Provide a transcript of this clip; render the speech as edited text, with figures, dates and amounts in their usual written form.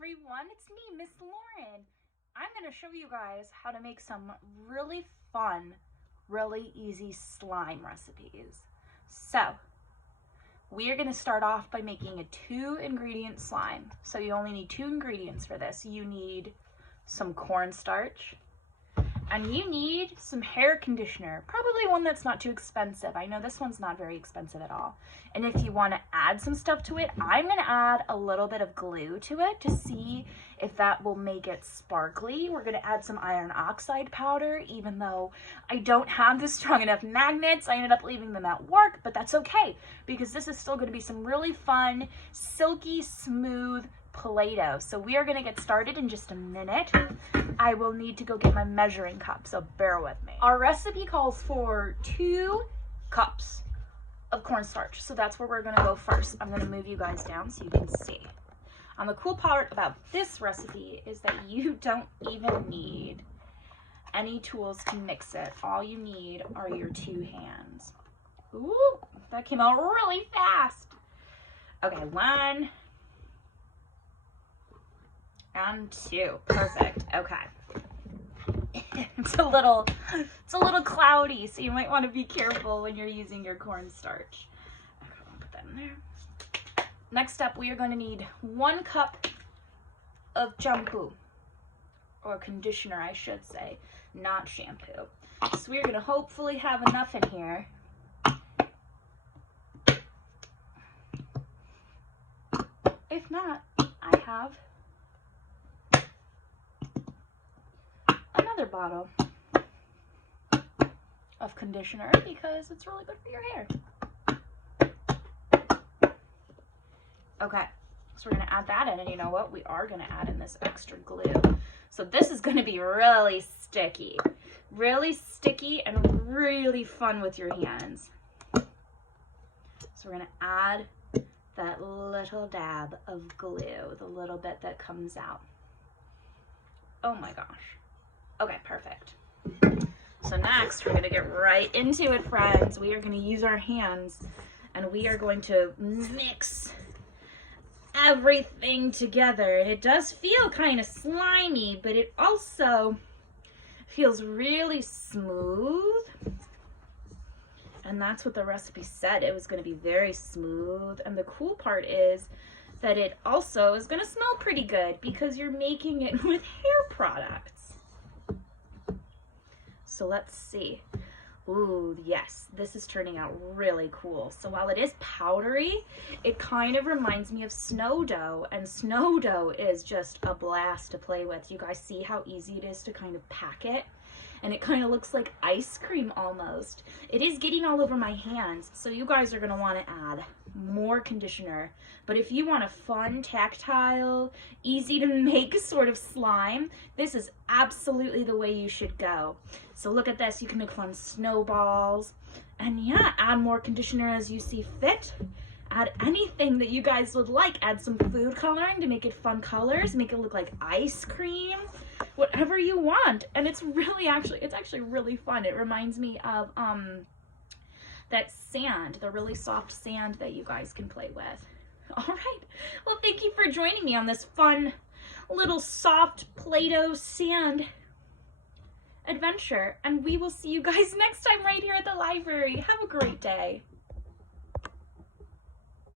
everyone, it's me, Miss Lauren. I'm going to show you guys how to make some really fun, really easy slime recipes. So, we are going to start off by making a 2-ingredient slime. So you only need 2 ingredients for this. You need some cornstarch, and you need some hair conditioner, probably one that's not too expensive. I know this one's not very expensive at all. And if you want to add some stuff to it, I'm going to add a little bit of glue to it to see if that will make it sparkly. We're going to add some iron oxide powder, even though I don't have the strong enough magnets. I ended up leaving them at work, but that's okay, because this is still going to be some really fun, silky, smooth Play-Doh. So we are going to get started in just a minute. I will need to go get my measuring cup, so bear with me. Our recipe calls for 2 cups of cornstarch, so that's where we're going to go first. I'm going to move you guys down so you can see. And the cool part about this recipe is that you don't even need any tools to mix it. All you need are your 2 hands. Ooh, that came out really fast. Okay, 1 and 2. Perfect. Okay. It's a little cloudy, so you might want to be careful when you're using your cornstarch. Okay, I'll put that in there. Next up, we are going to need 1 cup of shampoo, or conditioner, I should say, not shampoo. So we're going to hopefully have enough in here. If not, I have another bottle of conditioner because it's really good for your hair. Okay, so we're gonna add that in, and you know what? We are gonna add in this extra glue. So this is gonna be really sticky and really fun with your hands. So we're gonna add that little dab of glue, the little bit that comes out. Oh my gosh. Okay, perfect. So next, we're gonna get right into it, friends. We are gonna use our hands, and we are going to mix everything together. And it does feel kind of slimy, but it also feels really smooth. And that's what the recipe said. It was gonna be very smooth. And the cool part is that it also is gonna smell pretty good because you're making it with hair products. So let's see. Ooh, yes, this is turning out really cool. So while it is powdery, it kind of reminds me of snow dough, and snow dough is just a blast to play with. You guys see how easy it is to kind of pack it? And it kind of looks like ice cream almost. It is getting all over my hands, so you guys are gonna wanna add more conditioner. But if you want a fun, tactile, easy to make sort of slime, this is absolutely the way you should go. So look at this, you can make fun snowballs. And yeah, add more conditioner as you see fit. Add anything that you guys would like. Add some food coloring to make it fun colors, make it look like ice cream, whatever you want. And it's actually really fun. It reminds me of that sand, the really soft sand that you guys can play with. All right, well, thank you for joining me on this fun little soft Play-Doh sand adventure, and we will see you guys next time right here at the library. Have a great day.